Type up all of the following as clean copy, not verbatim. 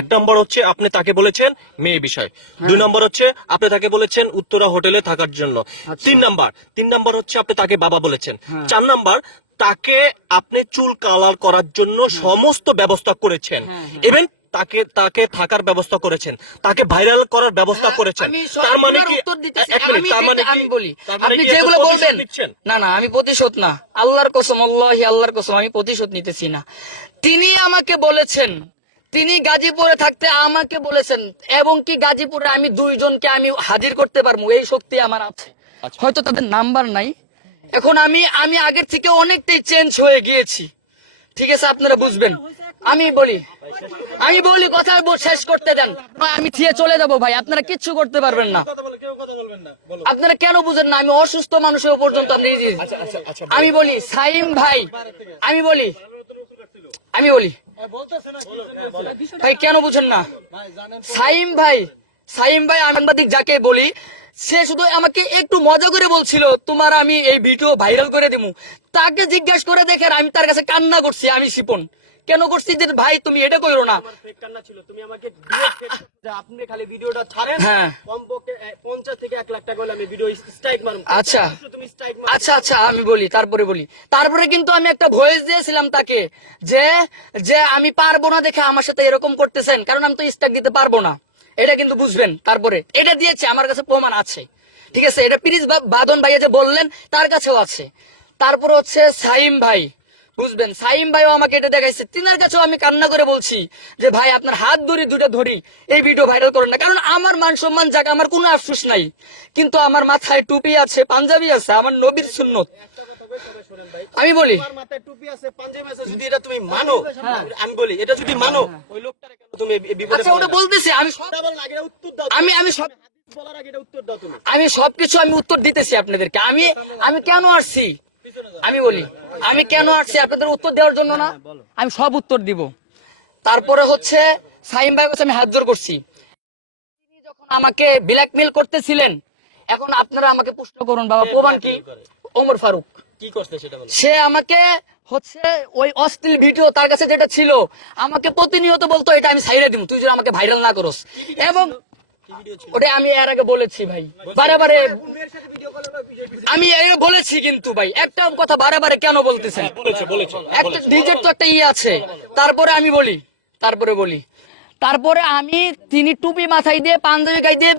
এক নম্বর হচ্ছে আপনি তাকে বলেছেন মেয়ে বিষয়, 2 নম্বর হচ্ছে আপনি তাকে বলেছেন উত্তরা হোটেলে থাকার জন্য, 3 নম্বর হচ্ছে আপনি তাকে বাবা বলেছেন, 4 নম্বর তাকে আপনি চুল কালার করার জন্য সমস্ত ব্যবস্থা করেছেন, ইভেন তাকে তাকে থাকার ব্যবস্থা করেছেন, তাকে ভাইরাল করার ব্যবস্থা করেছেন। তার মানে কি আমি বলি আপনি যেগুলো বলবেন, না না আমি প্রতিশোধ না, আল্লাহর কসম, আল্লাহি আল্লাহর কসম, আমি প্রতিশোধ নিতেছি না। তিনি আমাকে বলেছেন, তিনি গাজীপুরে থাকতে আমাকে বলেছেন, এবং কি গাজীপুরে আমি 2 জনকে আমি হাজির করতে পারবো, এই শক্তি আমার আছে। হয়তো তাদের নাম্বার নাই, এখন আমি আগের থেকে অনেকটাই চেঞ্জ হয়ে গিয়েছি, ঠিক আছে, আপনারা বুঝবেন। আমি বলি কথা শেষ করতে দেন, আমি থিয়ে চলে যাবো ভাই, আপনারা কিচ্ছু করতে পারবেন না। আপনারা কেন বুঝেন না? আমি অসুস্থ মানুষের পর্যন্ত আমি বলি সাইম ভাই, আমি বলি ভাই কেন বুঝেন না? সাইম ভাই আনন্দিক যাকে বলি, সে শুধু আমাকে একটু মজা করে বলছিল তোমার আমি এই ভিডিও ভাইরাল করে দিমু। তাকে জিজ্ঞাসা করে দেখেন আমি তার কাছে কান্না করছি, আমি শিপন কেন করছি যে ভাই তুমি এটা কইরো না। তুমি আমাকে আপনি খালি ভিডিওটা ছাড়েন, কমপক্ষে 50 থেকে 1 লাখ টাকা হলে আমি ভিডিও স্ট্রাইক মারব। আচ্ছা আমি বলি, তারপরে কিন্তু আমি একটা ভয়েস দিয়েছিলাম তাকে, যে আমি পারবো না দেখে আমার সাথে এরকম করতেছেন, কারণ আমি তো স্ট্রাইক দিতে পারবো না, এটা কিন্তু বুঝবেন। তারপরে এটা দিয়েছে, আমার কাছে প্রমাণ আছে, ঠিক আছে, এটা প্রিন্স বাদন ভাইয়া যে বললেন তার কাছেও আছে। তারপর হচ্ছে সাইম ভাই, বুঝবেন, সাইম ভাইও আমাকে এটা দেখাইছে, তিনার কাছেও আমি কান্না করে বলছি যে ভাই আপনার হাত দুটো ধরি এই ভিডিও ভাইরাল করেন না, কারণ আমার মান সম্মান যাক, আমার কোনো আফসোস নাই, কিন্তু আমার মাথায় টুপি আছে, পাঞ্জাবি আছে, আমার নবীর সুন্নত। আমি বলি মাথায় টুপি আছে, পাঞ্জাবি আছে, যদি এটা তুমি মানো, আমি বলি এটা যদি মানো, ওই লোকটারে কেন তুমি বিপদে আচ্ছা ওটা বলতেছি, আমি সবকিছু আমি উত্তর দিতেছি আপনাদেরকে। আমি কেন আসছি, আমি বলি আমি কেন আসছি আপনাদের উত্তর দেওয়ার জন্য না, আমি সব উত্তর দিব। তারপরে হচ্ছে সাইম ভাই কাছে আমি হাত জোর করছি, তিনি যখন আমাকে ব্ল্যাকমেল করতেছিলেন, এখন আপনারা আমাকে প্রশ্ন করুন বাবা, প্রমাণ কি? ওমর ফারুক কি করতে সেটা বলো। সে আমাকে হচ্ছে ওই অশ্লীল ভিডিও তার কাছে যেটা ছিল, আমাকে প্রতিনিয়ত বলতো এটা আমি ছাইড়ে দিব তুই যদি আমাকে ভাইরাল না করস, এবং ওটা আমি এর আগে বলেছি ভাই, বারে আমি বলেছি, কিন্তু ভাই একটা কথা বারে কেন বলতেছেন? একটা ডিজের তো একটা আছে। তারপরে আমি তিনি টুপি মাথায় দিয়ে পাঞ্জাবি গায়ে দিয়ে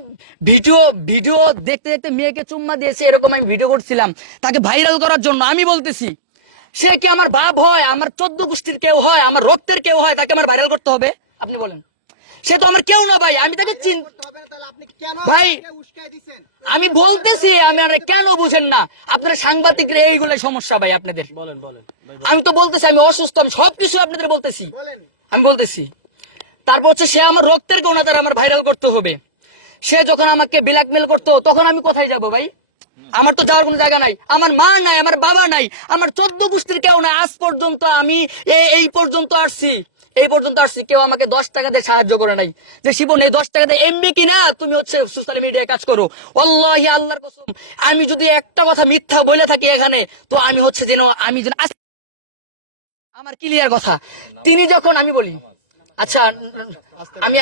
ভিডিও দেখতে দেখতে মেয়েকে চুম্মা দিয়েছে, এরকম আমি ভিডিও করছিলাম তাকে ভাইরাল করার জন্য। আমি বলতেছি সে কি আমার বাপ হয়, আমার 14 গোষ্ঠীর কেউ হয়, আমার রক্তের কেউ হয়, তাকে আমার ভাইরাল করতে হবে? আপনি বলেন, সে তো আমার কেউ না ভাই, আমি তাকে ভাই আমি বলতেছি, আমি আর কেন বুঝেন না? আপনারা সাংবাদিকরা এইগুলো সমস্যা ভাই আপনাদের। আমি তো বলতেছি আমি অসুস্থ, আমি সবকিছু আপনাদের বলতেছি, আমি বলতেছি। তারপর হচ্ছে সে আমার রক্তের কেউ না, তার আমার ভাইরাল করতে হবে। সে যখন আমাকে ব্ল্যাকমেল করতো তখন আমি কোথায় যাব ভাই? আমার তো যাওয়ার কোনো জায়গা নাই, আমার মা নাই, আমার বাবা নাই, আমার 14 গোষ্ঠীর কেউ নাই। আজ পর্যন্ত আমি এই পর্যন্ত আসছি, কেউ আমাকে 10 টাকা দিয়ে সাহায্য করে নাই, যে শিবন এই 10 টাকা দিয়ে এমবি কিনা তুমি হচ্ছে সোশ্যাল মিডিয়ায় কাজ করো। আল্লাহি আল্লাহর কসম, আমি যদি একটা কথা মিথ্যা বলে থাকি এখানে, তো আমি হচ্ছে যেন আমার ক্লিয়ার কথা। তিনি যখন আমি বলি, আচ্ছা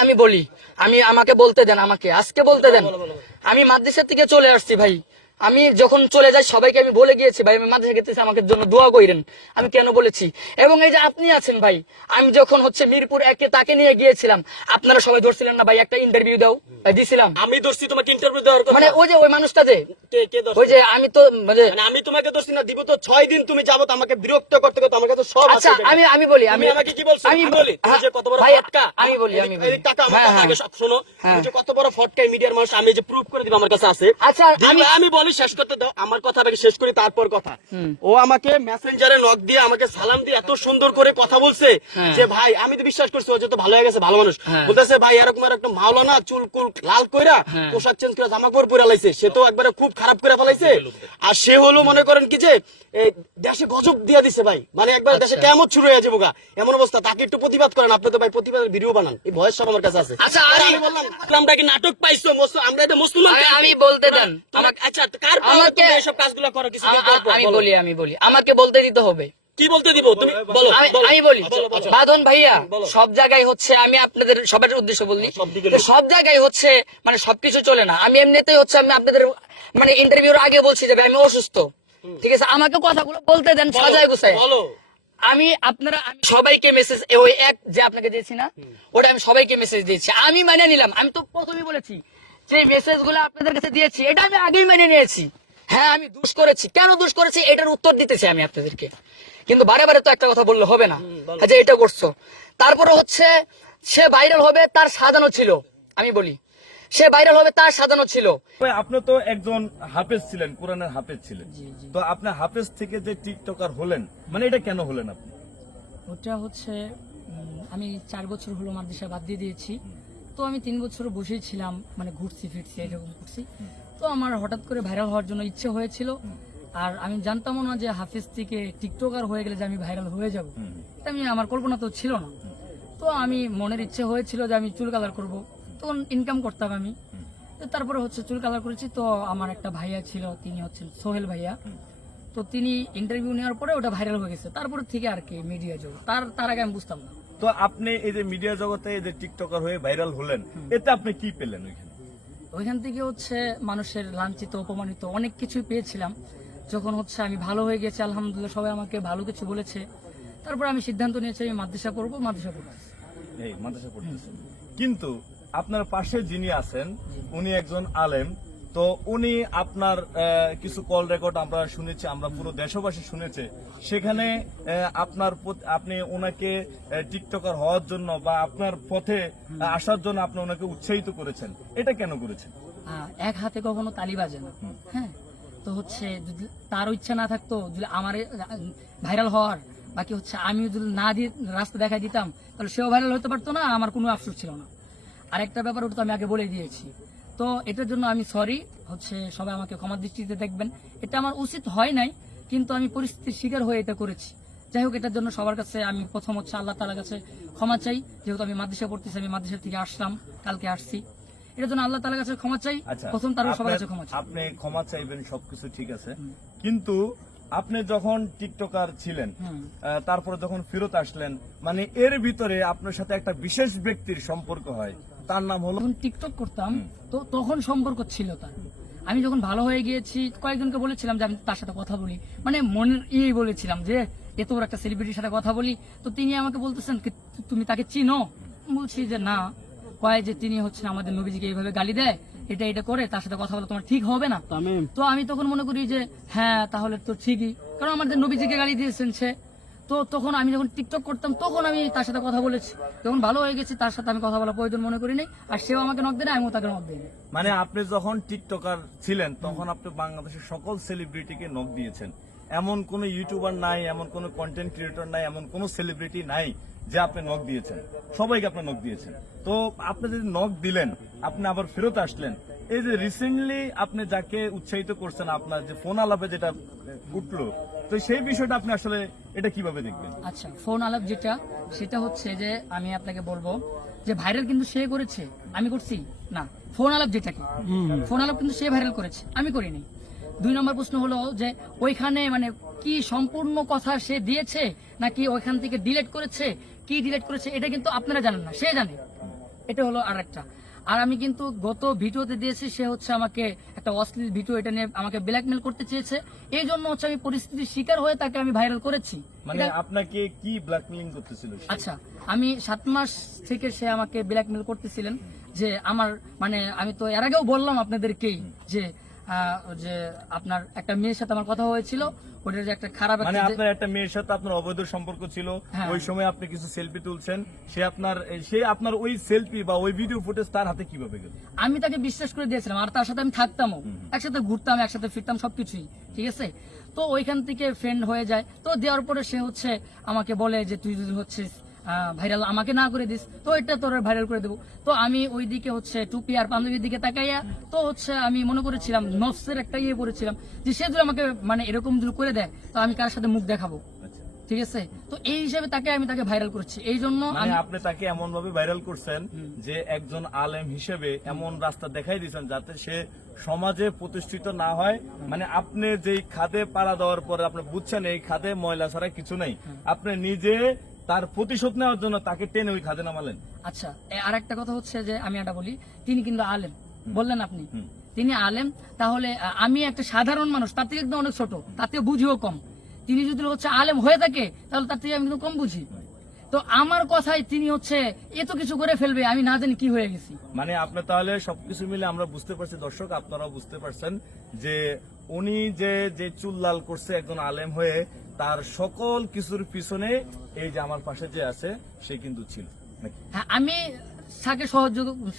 আমি বলি, আমাকে বলতে দেন, আমাকে আজকে বলতে দেন। আমি মাদ্রাসা থেকে চলে আসছি ভাই, আমি যখন চলে যাই সবাইকে আমি বলে গিয়েছি ভাই আমি মাদ্রাসা গেতেছি, আমাকে জন্য দোয়া করেন। আমি কেন বলেছি, এবং এই যে আপনি আছেন ভাই, আমি যখন হচ্ছে মিরপুর 1-এ তাকে নিয়ে গিয়েছিলাম, আপনারা সবাই ধরছিলেন না ভাই একটা ইন্টারভিউ দাও, দিছিলাম। আমি ধরছি তোমাকে ইন্টারভিউ দেওয়ার কথা, মানে ওই যে ওই মানুষটা যে ওই যে আমি তো মানে আমি তোমাকে ধরছি না, দিব তো 6 দিন তুমি যাবত আমাকে বিরক্ত করতে আমার কাছে সব আছে। আচ্ছা আমি বলি, আমি আমাকে কি বলছো, আমি বলি তুমি যে কত বড় ফটকা, আমি বলি এই টাকা আমার আগে সব শোনো, তুমি যে কত বড় ফটকা মিডিয়ার মানুষ, আমি যে প্রুফ করে দিব আমার কাছে আছে। আচ্ছা আমি বলি শেষ করতে দাও, আমার কথা আগে শেষ করি তারপর কথা। ও আমাকে মেসেঞ্জারে নক দিয়ে আমাকে সালাম দিয়ে এত সুন্দর করে কথা বলছে যে ভাই, আমি তো বিশ্বাস করছি ও যে তো ভালো হয়ে গেছে, ভালো মানুষ। বলতেছে ভাই এরকম একটা মাওলানা চুল কুল লাল কইরা পোশাক চেঞ্জ করে জামা কাপড় পরে লাইছে, সে তো একবারে খুব খারাপ করে ফেলাইছে। আর সে হলো মনে করেন কি যে দেশে গজব দিয়া দিছে ভাই, মানে একবার দেশে কেমন শুরু হয়ে যাবো গা এমন অবস্থা। তাকে একটু প্রতিবাদ করেন, আপনি তো ভাই প্রতিবাদের ভিডিও বানান, এই ভয়েস সব আমার কাছে আছে। আচ্ছা আমি বললাম আমরা কি নাটক পাইছো, আমরা এটা মুসলমান, আমি বলতে দেন আচ্ছা কার আমাকে এসব কাজগুলো করো কিছু? আমি বলি আমাকে বলতে দিতে হবে। কি বলতে দিব তুমি বলো আমি বলি আচ্ছা। বাদন ভাইয়া বলো। সব জায়গায় হচ্ছে আমি আপনাদের সবার উদ্দেশ্য বলি সব দিকে তো সব জায়গায় হচ্ছে মানে সবকিছু চলে না। আমি এমনিতেই হচ্ছে আমি আপনাদের মানে ইন্টারভিউর আগে বলছি যে ভাই আমি অসুস্থ, ঠিক আছে, আমাকে কথাগুলো বলতে দেন সাজায় গুছায়। বলো আমি সবাইকে মেসেজ ওই এক যে আপনাকে দিয়েছি না, ওটা আমি সবাইকে মেসেজ দিয়েছি, আমি মানে নিলাম। আমি তো প্রথমেই বলেছি যে মেসেজ গুলো আপনাদের কাছে দিয়েছি এটা আমি আগেই মেনে নিয়েছি। হ্যাঁ আমি দুষ করেছি, কেন দুষ করেছি এটার উত্তর দিতেছি আমি আপনাদেরকে, কিন্তু বারে বারে তো একটা কথা বললে হবে না যে এটা করছো। তারপরে হচ্ছে সে ভাইরাল হবে তার সাজানো ছিল, আমি বলি সে ভাইরাল হবে তার সাজানো ছিল। ভাই, আপনি তো একজন হাফেজ ছিলেন, কোরআনের হাফেজ ছিলেন, তো আপনি হাফেজ থেকে যে টিকটকার হলেন, মানে এটা কেন হলেন আপনি? ওটা হচ্ছে আমি 4 বছর হলো মাদ্রাসা বাদ দিয়ে দিয়েছি। তো আমি 3 বছর বসেই ছিলাম, মানে ঘুরছি ফিরছি এরকম করছি। তো আমার হঠাৎ করে ভাইরাল হওয়ার জন্য ইচ্ছে হয়েছিল, আর আমি জানতামও না যে হাফেজ থেকে টিকটকার হয়ে গেলে যে আমি ভাইরাল হয়ে যাব, এটা আমার কল্পনা তো ছিল না। তো আমি মনের ইচ্ছে হয়েছিল যে আমি চুল কালার করব, তখন ইনকাম করতাম আমি। তো তারপরে হচ্ছে চুল কালার করেছি। তো আমার একটা ভাইয়া ছিল, তিনি হচ্ছেন সোহেল ভাইয়া। তো তিনি ইন্টারভিউ নেওয়ার পরে ওটা ভাইরাল হয়ে গেছে, তারপরে থেকে আর কি মিডিয়া জগৎ, তার আগে আমি বুঝতাম না। তো আপনি এই যে মিডিয়া জগতে এই যে টিকটকার হয়ে ভাইরাল হলেন, এতে আপনি কি পেলেন ওইখানে? ওইখান থেকে হচ্ছে মানুষের লাঞ্ছিত অপমানিত অনেক কিছুই পেয়েছিলাম। যখন হচ্ছে আমি ভালো হয়ে গেছি আলহামদুলিল্লাহ, সবাই আমাকে ভালো কিছু বলেছে, তারপর আমি সিদ্ধান্ত নিয়েছি আমি মাদ্রাসা করবো, মাদ্রাসা করবো। এই মাদ্রাসা পড়তেছেন, কিন্তু আপনার পাশে যিনি আছেন উনি একজন আলেম, তো উনি আপনার কিছু কল রেকর্ড আমরা শুনেছি, আমরা পুরো দেশবাসী শুনেছে, সেখানে আপনি ওনাকে টিকটকার হওয়ার জন্য বা আপনার পথে আসার জন্য আপনি ওনাকে উৎসাহিত করেছেন, এটা কেন করেছেন? এক হাতে কখনো তালি বাজে না। হ্যাঁ, তো হচ্ছে যদি তার ইচ্ছা না থাকতো, যদি আমার ভাইরাল হওয়ার, বাকি হচ্ছে আমি যদি না দিয়ে রাস্তা দেখাই দিতাম, তাহলে সেও ভাইরাল হতে পারতো না, আমার কোনো আফসোস ছিল না। আরেকটা ব্যাপার ওটা তো আমি আগে বলে দিয়েছি, তো এটার জন্য আমি সরি, হচ্ছে সবাই আমাকে ক্ষমা দৃষ্টিতে দেখবেন। এটা আমার উচিত হয় নাই, কিন্তু আমি পরিস্থিতির শিকার হয়ে এটা করেছি। যাই হোক, এটার জন্য সবার কাছে আমি প্রথম হচ্ছে আল্লাহ তাআলার কাছে ক্ষমা চাই। যেহেতু আমি মাদ্রাসা পড়তেছি, আমি মাদ্রাসা থেকে আসলাম, কালকে আসছি, এটার জন্য আল্লাহ তাআলার কাছে ক্ষমা চাই। আচ্ছা, প্রথম তারও সবার কাছে ক্ষমা চাই। আপনি ক্ষমা চাইবেন, সবকিছু ঠিক আছে, কিন্তু আপনি যখন টিকটকার ছিলেন, তারপরে যখন ফেরত আসলেন, মানে এর ভিতরে আপনার সাথে একটা বিশেষ ব্যক্তির সম্পর্ক হয়, তার নাম হলো, যখন টিকটক করতাম তো তখন সম্পর্ক ছিল তার। আমি যখন ভালো হয়ে গিয়েছি কয়েকজনকে বলেছিলাম যে আমি তার সাথে কথা বলি, মানে মনের বলেছিলাম যে এত বড় একটা সেলিব্রিটির সাথে কথা বলি। তো তিনি আমাকে বলতেছেন কি তুমি তাকে চিনো? বলছি যে না। কয় যে তিনি হচ্ছেন আমাদের নবীজিকে এইভাবে গালি দেয়, এটা করে, তার সাথে কথা বলা তোমার ঠিক হবে না। তো আমি তখন মনে করি যে হ্যাঁ তাহলে তো ঠিকই, কারণ আমাদের নবীজিকে গালি দিয়েছেন সে। তো তখন আমি যখন টিকটক করতাম তখন আমি তার সাথে কথা বলেছি, যখন ভালো হয়ে গেছি তার সাথে আমি কথা বলা প্রয়োজন মনে করি নাই, আর সেও আমাকে নক দেয়, আমিও তাকে নক দিই। মানে আপনি যখন টিকটকার ছিলেন তখন আপনি বাংলাদেশের সকল সেলিব্রিটিকে নক দিয়েছেন, এমন কোন ইউটিউবার নাই, এমন কোন কন্টেন্ট ক্রিয়েটর নাই, এমন কোন সেলিব্রিটি নাই যে আপনি নক দিয়েছেন, সবাইকে আপনি নক দিয়েছেন। তো আপনি যদি নক দিলেন, আপনি আবার ফেরত আসলেন, এই যে রিসেন্টলি আপনি যাকে উৎসাহিত করছেন, আপনার যে ফোন আলাপে যেটা উঠলো, তো সেই বিষয়টা আপনি আসলে এটা কিভাবে দেখবেন? আচ্ছা, ফোন আলাপ যেটা, সেটা হচ্ছে যে আমি আপনাকে বলবো যে ভাইরাল কিন্তু সে করেছে, আমি করছি না। ফোন আলাপ যেটা কি, ফোন আলাপ কিন্তু সে ভাইরাল করেছে, আমি করিনি। 2 নম্বর প্রশ্ন হলো যে ওইখানে মানে কি সম্পূর্ণ কথা সে দিয়েছে নাকি ওইখান থেকে ডিলিট করেছে, কি ডিলিট করেছে এটা কিন্তু আপনারা জানেন না, সে জানে। এটা হলো আরেকটা। আর আমি কিন্তু গত ভিডিওতে দিয়েছি, সে হচ্ছে আমাকে একটা অশ্লীল ভিডিও এটা নিয়ে আমাকে ব্ল্যাকমেল করতে চেয়েছে, এই জন্য হচ্ছে আমি পরিস্থিতির শিকার হয়ে তাকে আমি ভাইরাল করেছি। মানে আপনাকে কি ব্ল্যাকমেলিং করতেছিল সে? আচ্ছা, আমি 7 মাস থেকে সে আমাকে ব্ল্যাকমেল করতেছিলেন যে আমার মানে আমি তো এর আগেও বললাম আপনাদেরকেই যে যে আপনার একটা মেয়ের সাথে আমার কথা হয়েছিল, ওটার যে একটা খারাপ মানে আপনার একটা মেয়ের সাথে আপনার অবৈধ সম্পর্ক ছিল, হ্যাঁ। ওই সময় আপনি কিছু সেলফি তুলছেন, সে আপনার ওই সেলফি বা ওই ভিডিও ফুটেজ তার হাতে কিভাবে গেল? আমি তাকে বিশ্বাস করে দিয়েছিলাম, আর তার সাথে আমি থাকতামও, একসাথে ঘুরতাম, একসাথে ফিরতাম, সবকিছুই ঠিক আছে। তো ওইখান থেকে ফ্রেন্ড হয়ে যায়, তো দেওয়ার পরে সে হচ্ছে আমাকে বলে যে তুই যদি হচ্ছে ভাইরাল আমাকে না করে দিস তো এটা তোর ভাইরাল করে দেবো। তো আমি ওই দিকে হচ্ছে টুপি আর পাঞ্জাবির দিকে তাকাইয়া তো হচ্ছে আমি মনে করেছিলাম নফসের একটা ইয়ে পড়েছিলাম যে সে যদি আমাকে মানে এরকম যদি করে দেয় তো আমি কার সাথে মুখ দেখাবো। আচ্ছা। ঠিক আছে, তো এই হিসেবে আমি তাকে ভাইরাল করছি, এই জন্য মানে আপনি তাকে এমন ভাবে ভাইরাল করছেন যে একজন আলেম হিসেবে এমন রাস্তা দেখাই দিয়েছেন যাতে সে সমাজে প্রতিষ্ঠিত না হয়। মানে আপনি যেই খাদে পাড়া দেওয়ার পরে আপনি বুঝছেন এই খাদে ময়লা ছাড়া কিছু নেই, আপনি নিজে তার প্রতিশোধ নেওয়ার জন্য তাকে টেনে ওই খাদে নামালেন। আচ্ছা, আর একটা কথা হচ্ছে যে আমি এটা বলি, তিনি কিন্তু আলেম বললেন আপনি, তিনি আলেম, তাহলে আমি একটা সাধারণ মানুষ, তার থেকে কিন্তু অনেক ছোট, তার থেকে বুঝিও কম। তিনি যদি হচ্ছে আলেম হয়ে থাকে তাহলে তার থেকে আমি কিন্তু কম বুঝি। তো আমার কথায় তিনি হচ্ছে এত কিছু করে ফেলবে, আমি না জানি কি হয়ে গেছি। মানে আপনি তাহলে সবকিছু মিলে আমরা বুঝতে পারছি, দর্শক আপনারাও বুঝতে পারছেন যে উনি যে চুল লাল করছে একজন আলেম হয়ে, তার সকল কিছুর পিছনে এই যে আমার পাশে যে আছে সে কিন্তু ছিল নাকি? হ্যাঁ, আমি তাকে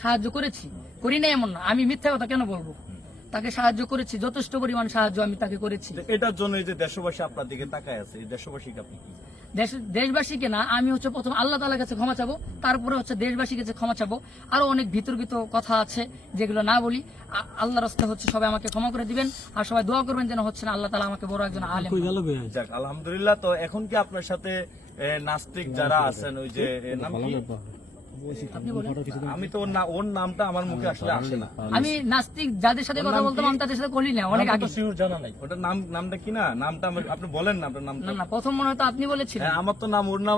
সাহায্য করেছি, করি না এমন না, আমি মিথ্যা কথা কেন বলবো, তাকে সাহায্য করেছি, যথেষ্ট পরিমাণ সাহায্য আমি তাকে করেছি। তো এটার জন্য এই যে দেশবাসী আপনার দিকে তাকায় আছে, এই দেশবাসীকে আপনি কি? দেশবাসীকে না, আমি হচ্ছে প্রথম আল্লাহ তাআলার কাছে ক্ষমা চাবো, তারপরে হচ্ছে দেশবাসীর কাছে ক্ষমা চাবো। আরো অনেক বিতর্কিত কথা আছে যেগুলো না বলি, আল্লাহর রাস্তায় হচ্ছে সবাই আমাকে ক্ষমা করে দিবেন, আর সবাই দোয়া করবেন যেন হচ্ছে না আল্লাহ তাআলা আমাকে বড় একজন আলেম। যাক আলহামদুলিল্লাহ। তো এখন কি আপনার সাথে নাস্তিক যারা আছেন, ওই যে নাম কি? আপনি বলেন। আমি তো ওর নামটা আমার মুখে আসলে আসে না। আমি নাস্তিক যাদের সাথে কথা বলতাম আমি তাদের সাথে করি না, অনেক আগে। জানা নাই ওটার নামটা কি না, নামটা আপনি বলেন না আপনার নামটা। না, প্রথম মনে হয়তো আপনি বলেছিলেন। হ্যাঁ, আমার তো নাম ওর নাম